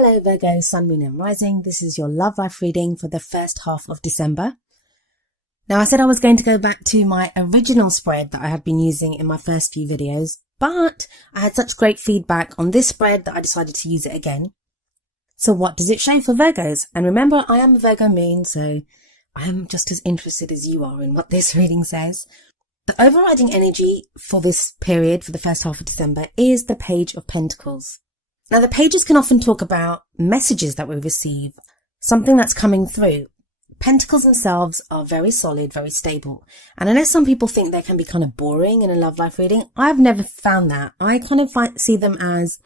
Hello Virgo, Sun, Moon and Rising. This is your love life reading for the first half of December. Now I said I was going to go back to my original spread that I had been using in my first few videos, but I had such great feedback on this spread that I decided to use it again. So what does it show for Virgos? And remember, I am a Virgo moon, so I am just as interested as you are in what this reading says. The overriding energy for this period, for the first half of December, is the Page of Pentacles. Now, the pages can often talk about messages that we receive, something that's coming through. Pentacles themselves are very solid, very stable. And unless some people think they can be kind of boring in a love life reading, I've never found that. I kind of see them as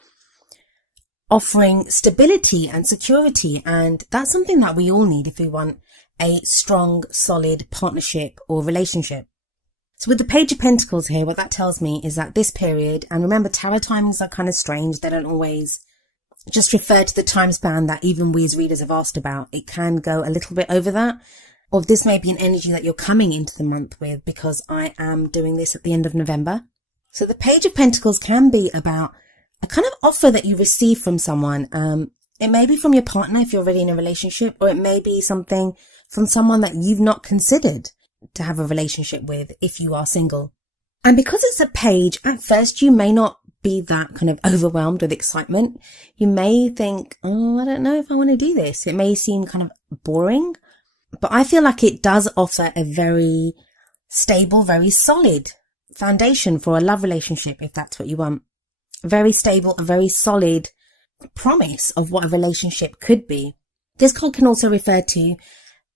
offering stability and security. And that's something that we all need if we want a strong, solid partnership or relationship. So with the Page of Pentacles here, what that tells me is that this period, and remember tarot timings are kind of strange, they don't always just refer to the time span that even we as readers have asked about. It can go a little bit over that, or this may be an energy that you're coming into the month with, because I am doing this at the end of November. So the Page of Pentacles can be about a kind of offer that you receive from someone. It may be from your partner if you're already in a relationship, or it may be something from someone that you've not considered to have a relationship with if you are single. And because it's a page, at first you may not be that kind of overwhelmed with excitement. You may think, oh, I don't know if I want to do this. It may seem kind of boring, but I feel like it does offer a very stable, very solid foundation for a love relationship if that's what you want. Very stable, a very solid promise of what a relationship could be. This card can also refer to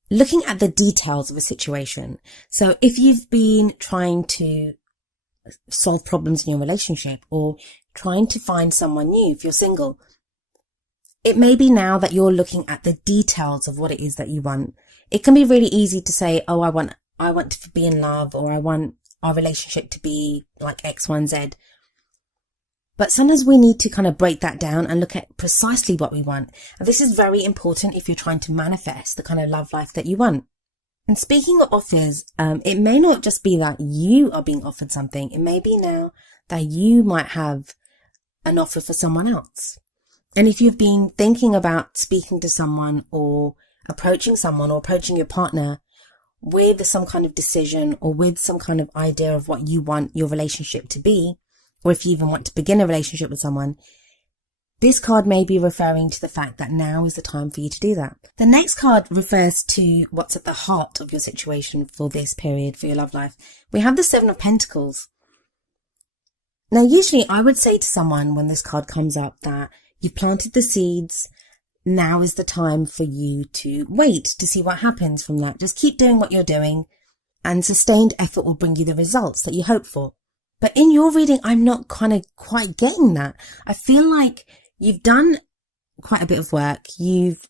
looking at the details of a situation. So if you've been trying to solve problems in your relationship or trying to find someone new if you're single, it may be now that you're looking at the details of what it is that you want. It can be really easy to say, oh, I want to be in love, or I want our relationship to be like X, Y, and Z. But sometimes we need to kind of break that down and look at precisely what we want. And this is very important if you're trying to manifest the kind of love life that you want. And speaking of offers, it may not just be that you are being offered something. It may be now that you might have an offer for someone else. And if you've been thinking about speaking to someone or approaching your partner with some kind of decision or with some kind of idea of what you want your relationship to be, or if you even want to begin a relationship with someone, this card may be referring to the fact that now is the time for you to do that. The next card refers to what's at the heart of your situation for this period, for your love life. We have the Seven of Pentacles. Now, usually I would say to someone when this card comes up that you've planted the seeds. Now is the time for you to wait to see what happens from that. Just keep doing what you're doing, and sustained effort will bring you the results that you hope for. But in your reading, I'm not quite getting that. I feel like you've done quite a bit of work. You've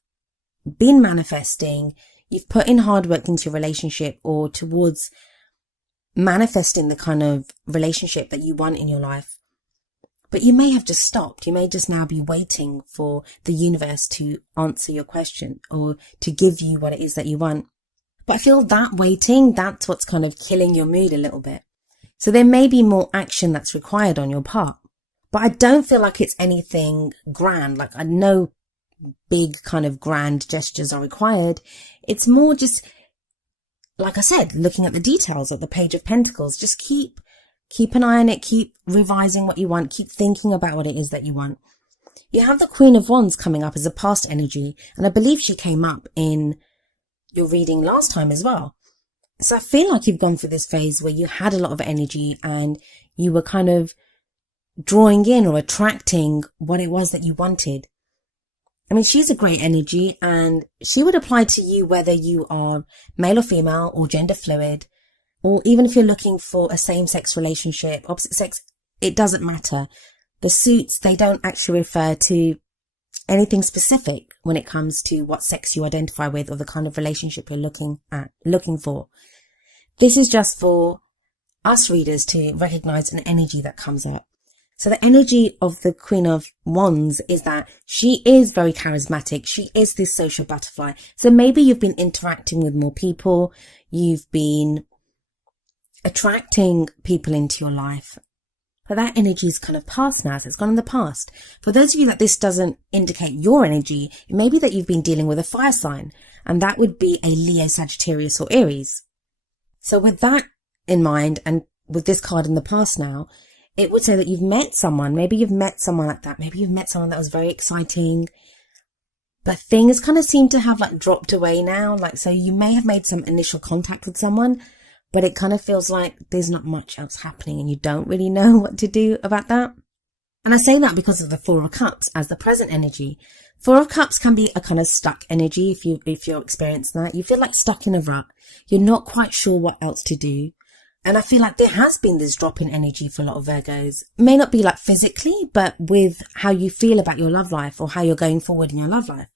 been manifesting. You've put in hard work into your relationship or towards manifesting the kind of relationship that you want in your life. But you may have just stopped. You may just now be waiting for the universe to answer your question or to give you what it is that you want. But I feel that waiting, that's what's kind of killing your mood a little bit. So there may be more action that's required on your part, but I don't feel like it's anything grand. Like I know big kind of grand gestures are required. It's more just, like I said, looking at the details of the Page of Pentacles. Just keep an eye on it. Keep revising what you want. Keep thinking about what it is that you want. You have the Queen of Wands coming up as a past energy, and I believe she came up in your reading last time as well. So I feel like you've gone through this phase where you had a lot of energy and you were kind of drawing in or attracting what it was that you wanted. I mean, she's a great energy and she would apply to you whether you are male or female or gender fluid, or even if you're looking for a same-sex relationship, opposite sex, it doesn't matter. The suits, they don't actually refer to anything specific when it comes to what sex you identify with or the kind of relationship you're looking for. This is just for us readers to recognize an energy that comes up. So the energy of the Queen of Wands is that she is very charismatic. She is this social butterfly. So maybe you've been interacting with more people. You've been attracting people into your life. But that energy is kind of past now, so it's gone in the past. For those of you that this doesn't indicate your energy, it may be that you've been dealing with a fire sign, and that would be a Leo, Sagittarius or Aries. So with that in mind, and with this card in the past now, it would say that you've met someone. Maybe you've met someone like that. Maybe you've met someone that was very exciting, but things kind of seem to have like dropped away now. Like, so you may have made some initial contact with someone, but it kind of feels like there's not much else happening and you don't really know what to do about that. And I say that because of the Four of Cups as the present energy. Four of Cups can be a kind of stuck energy if you're experiencing that. You feel like stuck in a rut. You're not quite sure what else to do. And I feel like there has been this drop in energy for a lot of Virgos. It may not be like physically, but with how you feel about your love life or how you're going forward in your love life.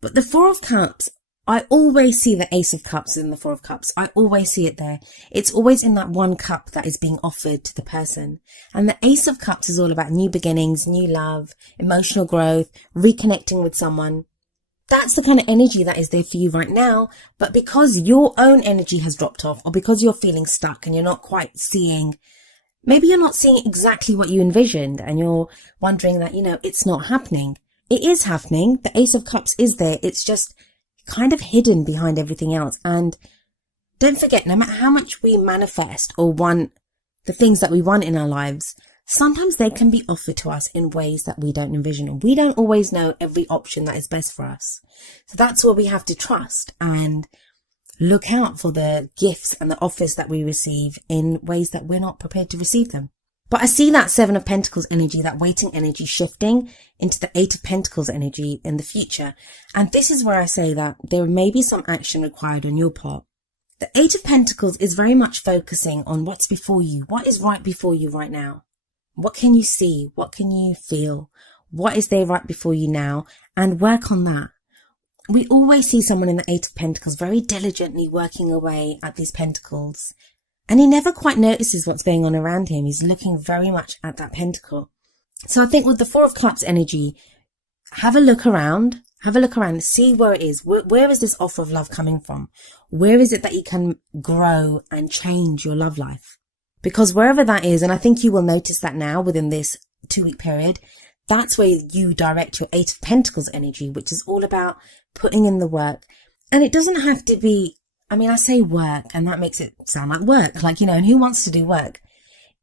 But the Four of Cups, I always see the Ace of Cups in the Four of Cups. I always see it there. It's always in that one cup that is being offered to the person. And the Ace of Cups is all about new beginnings, new love, emotional growth, reconnecting with someone. That's the kind of energy that is there for you right now. But because your own energy has dropped off, or because you're feeling stuck and you're not quite seeing, maybe you're not seeing exactly what you envisioned and you're wondering that, it's not happening. It is happening. The Ace of Cups is there. It's just kind of hidden behind everything else. And don't forget, no matter how much we manifest or want the things that we want in our lives, sometimes they can be offered to us in ways that we don't envision. And we don't always know every option that is best for us. So that's where we have to trust and look out for the gifts and the offers that we receive in ways that we're not prepared to receive them. But I see that Seven of Pentacles energy, that waiting energy, shifting into the Eight of Pentacles energy in the future. And this is where I say that there may be some action required on your part. The Eight of Pentacles is very much focusing on what's before you. What is right before you right now? What can you see? What can you feel? What is there right before you now? And work on that. We always see someone in the Eight of Pentacles very diligently working away at these pentacles. And he never quite notices what's going on around him. He's looking very much at that pentacle. So I think with the Four of Cups energy, have a look around, see where it is. Where is this offer of love coming from? Where is it that you can grow and change your love life? Because wherever that is, and I think you will notice that now within this 2-week period, that's where you direct your Eight of Pentacles energy, which is all about putting in the work. And it doesn't have to be, I say work, and that makes it sound like work. Like, and who wants to do work?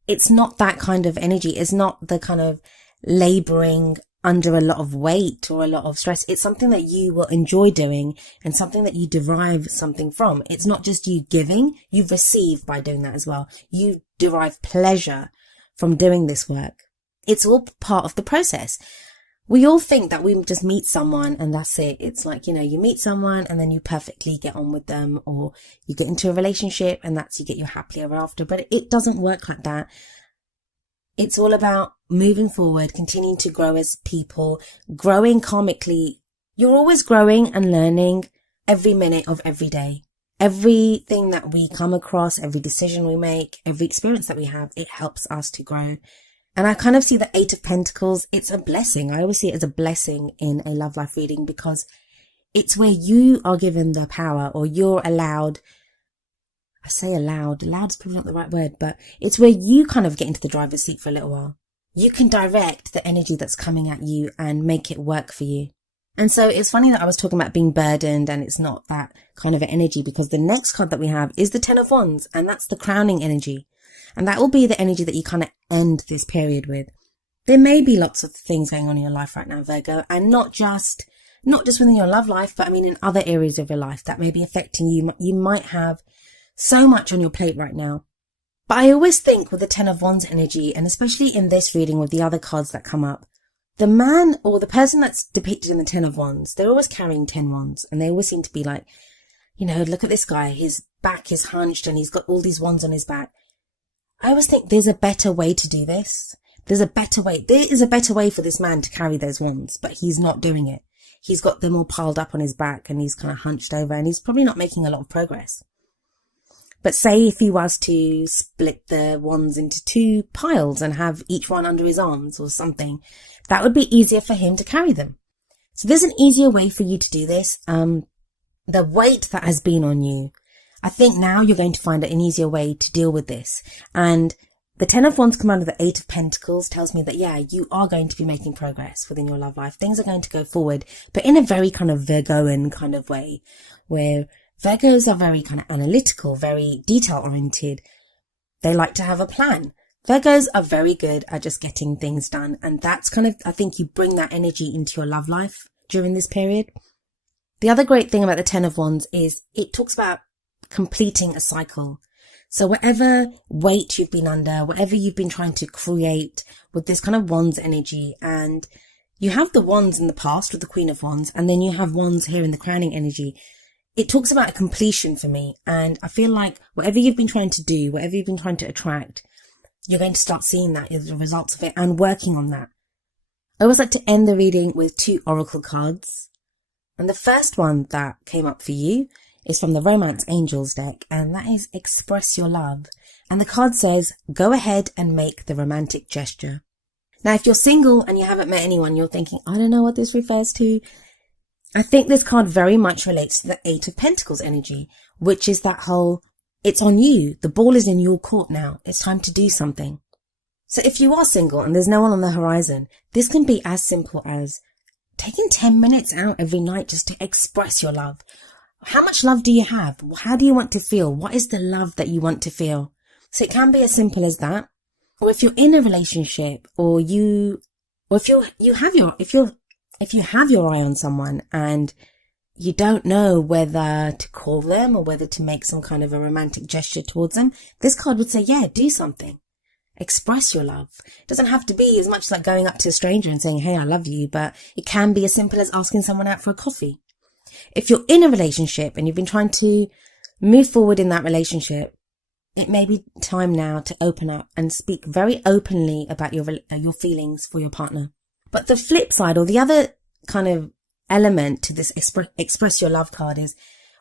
It's not that kind of energy. It's not the kind of laboring under a lot of weight or a lot of stress. It's something that you will enjoy doing and something that you derive something from. It's not just you giving, you receive by doing that as well. You derive pleasure from doing this work. It's all part of the process. We all think that we just meet someone and that's it. It's like, you meet someone and then you perfectly get on with them, or you get into a relationship and that's you get your happily ever after. But it doesn't work like that. It's all about moving forward, continuing to grow as people, growing karmically. You're always growing and learning every minute of every day. Everything that we come across, every decision we make, every experience that we have, it helps us to grow. And I kind of see the Eight of Pentacles. It's a blessing. I always see it as a blessing in a love life reading because it's where you are given the power, or you're allowed. I say allowed is probably not the right word, but it's where you kind of get into the driver's seat for a little while. You can direct the energy that's coming at you and make it work for you. And so it's funny that I was talking about being burdened and it's not that kind of an energy, because the next card that we have is the Ten of Wands, and that's the crowning energy. And that will be the energy that you kind of end this period with. There may be lots of things going on in your life right now, Virgo, and not just within your love life, but in other areas of your life that may be affecting you. You might have so much on your plate right now. But I always think with the Ten of Wands energy, and especially in this reading with the other cards that come up, the man or the person that's depicted in the Ten of Wands, they're always carrying 10 wands, and they always seem to be like, look at this guy, his back is hunched and he's got all these wands on his back. I always think there's a better way to do this. There is a better way for this man to carry those wands, but he's not doing it. He's got them all piled up on his back and he's kind of hunched over and he's probably not making a lot of progress. But say if he was to split the wands into 2 piles and have each one under his arms or something, that would be easier for him to carry them. So there's an easier way for you to do this. The weight that has been on you, I think now you're going to find an easier way to deal with this. And The Ten of Wands come out of the Eight of Pentacles tells me that, yeah, you are going to be making progress within your love life. Things are going to go forward, but in a very kind of Virgoan kind of way, where Virgos are very kind of analytical, very detail oriented. They like to have a plan. Virgos are very good at just getting things done. And that's kind of, I think you bring that energy into your love life during this period. The other great thing about the Ten of Wands is it talks about completing a cycle. So whatever weight you've been under, whatever you've been trying to create with this kind of Wands energy, and you have the Wands in the past with the Queen of Wands, and then you have Wands here in the crowning energy. It talks about a completion for me. And I feel like whatever you've been trying to do, whatever you've been trying to attract, you're going to start seeing that as the results of it and working on that. I always like to end the reading with 2 oracle cards. And the first one that came up for you is from the Romance Angels deck, and that is Express Your Love. And the card says, go ahead and make the romantic gesture. Now, if you're single and you haven't met anyone, you're thinking, I don't know what this refers to. I think this card very much relates to the Eight of Pentacles energy, which is that whole, it's on you. The ball is in your court now. It's time to do something. So if you are single and there's no one on the horizon, this can be as simple as taking 10 minutes out every night just to express your love. How much love do you have? How do you want to feel? What is the love that you want to feel? So it can be as simple as that. Or if you're in a relationship, or if you have your eye on someone and you don't know whether to call them or whether to make some kind of a romantic gesture towards them, this card would say, yeah, do something. Express your love. It doesn't have to be as much like going up to a stranger and saying, hey, I love you, but it can be as simple as asking someone out for a coffee. If you're in a relationship and you've been trying to move forward in that relationship, it may be time now to open up and speak very openly about your feelings for your partner. But the flip side, or the other kind of element to this express your love card, is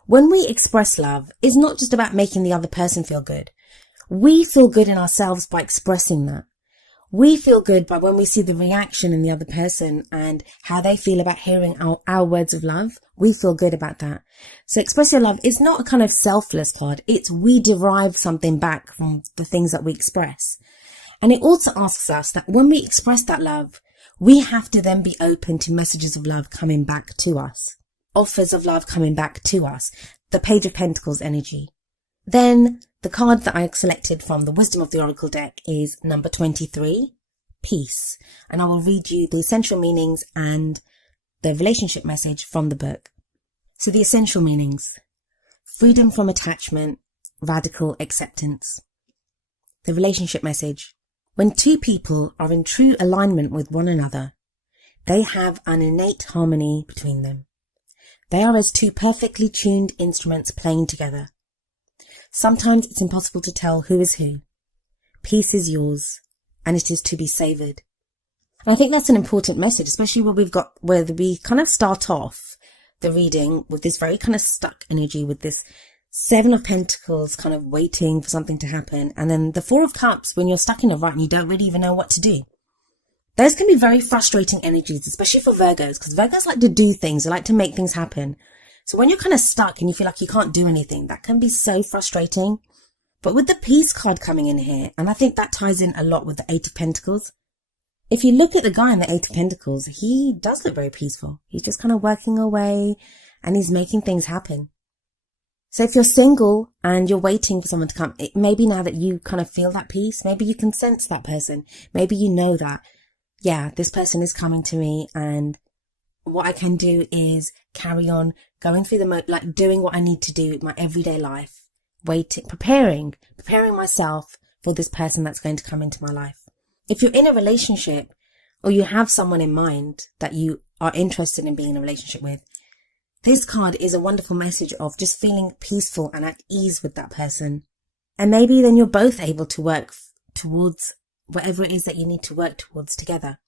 when we express love, it's not just about making the other person feel good. We feel good in ourselves by expressing that. We feel good by when we see the reaction in the other person and how they feel about hearing our words of love. We feel good about that. So express your love is not a kind of selfless card. It's we derive something back from the things that we express. And it also asks us that when we express that love, we have to then be open to messages of love coming back to us. Offers of love coming back to us. The Page of Pentacles energy. Then the card that I selected from the Wisdom of the Oracle deck is number 23, Peace. And I will read you the essential meanings and the relationship message from the book. So the essential meanings: freedom from attachment, radical acceptance. The relationship message: when two people are in true alignment with one another, they have an innate harmony between them. They are as two perfectly tuned instruments playing together. Sometimes it's impossible to tell who is who. Peace is yours, and it is to be savoured. And I think that's an important message, especially where we kind of start off the reading with this very kind of stuck energy, with this Seven of Pentacles kind of waiting for something to happen. And then the Four of Cups, when you're stuck in a rut and you don't really even know what to do. Those can be very frustrating energies, especially for Virgos, because Virgos like to do things. They like to make things happen. So when you're kind of stuck and you feel like you can't do anything, that can be so frustrating. But with the Peace card coming in here, and I think that ties in a lot with the Eight of Pentacles. If you look at the guy in the Eight of Pentacles, he does look very peaceful. He's just kind of working away and he's making things happen. So if you're single and you're waiting for someone to come, it may be now that you kind of feel that peace. Maybe you can sense that person. Maybe you know that, yeah, this person is coming to me, and what I can do is carry on going through doing what I need to do in my everyday life, preparing myself for this person that's going to come into my life. If you're in a relationship or you have someone in mind that you are interested in being in a relationship with, this card is a wonderful message of just feeling peaceful and at ease with that person. And maybe then you're both able to work towards whatever it is that you need to work towards together.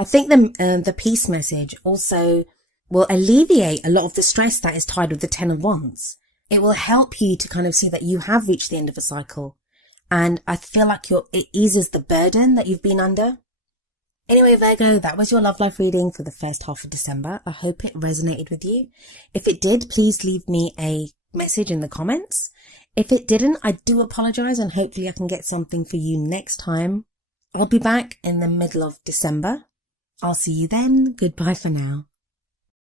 I think the peace message also will alleviate a lot of the stress that is tied with the Ten of Wands. It will help you to kind of see that you have reached the end of a cycle. And I feel like it eases the burden that you've been under. Anyway, Virgo, that was your love life reading for the first half of December. I hope it resonated with you. If it did, please leave me a message in the comments. If it didn't, I do apologise, and hopefully I can get something for you next time. I'll be back in the middle of December. I'll see you then. Goodbye for now.